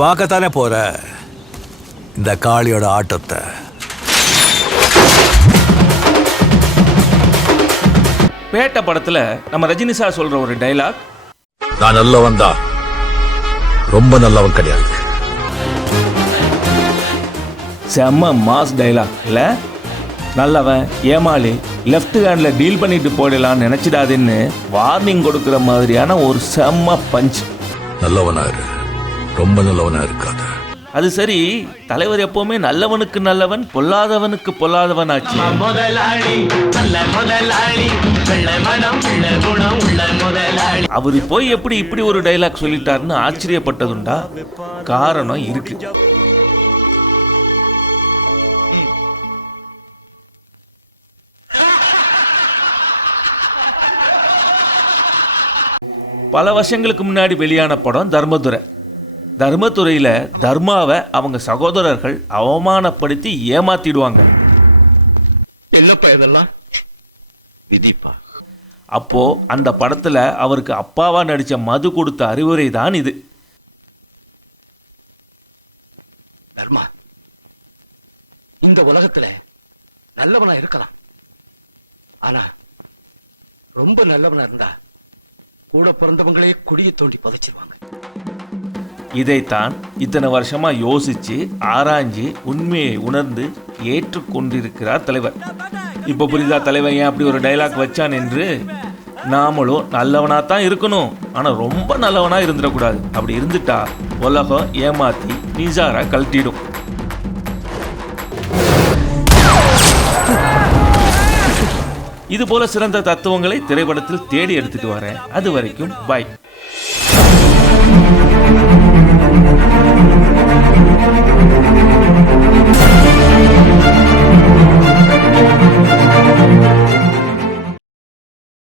பார்க்கத்தானே போற இந்த காளியோட ஆட்டத்தை. பேட்ட படத்துல நம்ம ரஜினி சார் சொல்ற ஒரு டைலாக், நான் நல்லவன் தான், ரொம்ப நல்லவன் கிடையாது. செம்ம மாஸ் டைலாக் இல்ல? நல்லவன் ஏமாளி லெஃப்ட் ஹேண்ட்ல டீல் பண்ணிட்டு போயிடலாம்னு நினைச்சிடாதுன்னு வார்னிங் கொடுக்கிற மாதிரியான ஒரு செம்ம பஞ்ச். நல்லவனா இரு, ரொம்ப நல்லவனா இருக்காத. அது சரி, தலைவர் எப்பவுமே நல்லவனுக்கு நல்லவன் பொல்லாதவனுக்கு பொல்லாதவன் ஆச்சு. அவரு போய் எப்படி இப்படி ஒரு டைலாக் சொல்லிட்டாருன்னு ஆச்சரியப்பட்டதுண்டா? காரணம் இருக்கு. பல வருஷங்களுக்கு முன்னாடி வெளியான படம் தர்மதுரை. தர்மதுரையில் தர்மாவை அவங்க சகோதரர்கள் அவமானப்படுத்தி ஏமாத்திடுவாங்க. என்னப்பா இதெல்லாம் விதிப்பா. அப்போ அந்த படத்துல அவருக்கு அப்பாவா நடிச்ச மது கொடுத்த அறிவுரை தான் இது. தர்மா, இந்த உலகத்துல நல்லவனா இருக்கலாம், ஆனா ரொம்ப நல்லவனா இருந்தா கூட பிறந்தவங்களே குடியை தோண்டி புதைச்சிருவாங்க. இதைத்தான் இத்தனை வருஷமா யோசிச்சு ஆராய்ஞ்சு உண்மையை உணர்ந்து ஏற்றுக்கொண்டிருக்கிறார் தலைவர். இப்ப புரிதா தலைவர் ஏன் அப்படி ஒரு டைலாக் வச்சான் என்று? நாமளும் நல்லவனாத்தான் இருக்கணும், ஆனா ரொம்ப நல்லவனா இருந்துடக்கூடாது. அப்படி இருந்துட்டா உலகம் ஏமாத்தி நிஜாரா கழட்டிடும். இது போல சிறந்த தத்துவங்களை திரைப்படத்தில் தேடி எடுத்துட்டு வரேன். அது வரைக்கும் பாய்.